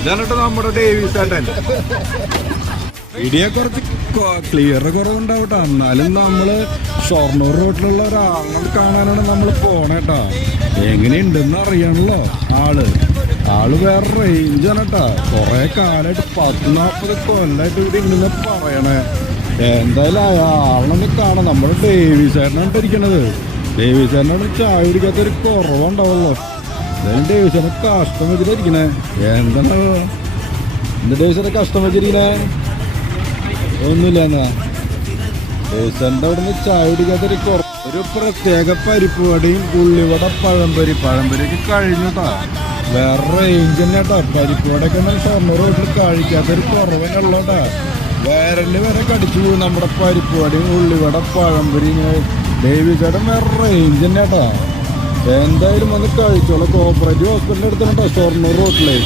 ഇതാണ് നമ്മുടെ ഡേവിസ് ചേട്ടൻ. വീഡിയോ കുറച്ച് ക്ലിയർ കുറവുണ്ടാവട്ടെ, എന്നാലും നമ്മള് ഷൊർണൂർ റോഡിലുള്ള ഒരാളെ കാണാനാണ് നമ്മൾ പോണേട്ടാ. എങ്ങനെയുണ്ടെന്ന് അറിയണല്ലോ. ആള് വേറെ റേഞ്ചാണ് കേട്ടാ. കൊറേ കാലമായിട്ട് 40-40 കൊല്ലായിട്ട് ഇവിടെ ഉണ്ടെന്ന് പറയണേ. എന്തായാലും ആളൊന്ന് കാണാം. നമ്മുടെ ഡേവിസ് ചേട്ടനാണ് ഇരിക്കണത്. ഡേവിസ് ചേട്ടനാണ് ചായ കുടിക്കാത്തൊരു കുറവുണ്ടാവുള്ളൂ. എന്തായാലും ഡേവിസ് ചേട്ടൻ കഷ്ടം വെച്ചിട്ടിരിക്കണേ. എന്താണ് എന്താ ഡേവിസ് ചേട്ടൻ കഷ്ടം വെച്ചിരിക്കണേ? ഒന്നുമില്ല എന്നാ ഡേവിസന്റെ അവിടെ നിന്ന് ചായ കുടിക്കാത്തൊരു ഒരു പ്രത്യേക പരിപ്പ് വടയും ഉള്ളിവട പഴംപൊരിയൊക്കെ കഴിഞ്ഞട്ടാ. വേറെ റേഞ്ച് തന്നെ കേട്ടാ. പരിപ്പ് വടയൊക്കെ ഷൊർണൂർ വീട്ടിൽ കഴിക്കാത്തൊരു കുറവനുള്ളൂട്ടാ. വേരല് വരെ കടിച്ചു പോകും നമ്മുടെ പരിപ്പ് വടയും ഉള്ളിവട പഴംപൊരി. ഡേവിസ് ചേട്ടൻ വേറെ റേഞ്ച് തന്നെ കേട്ടാ. എന്തായാലും വന്ന് കഴിച്ചോളാം. കോപ്പറേറ്റീവ് ഹോസ്പിറ്റലിൽ എടുത്തിട്ടുണ്ടോ ഷൊർണൂർ റോട്ടില്.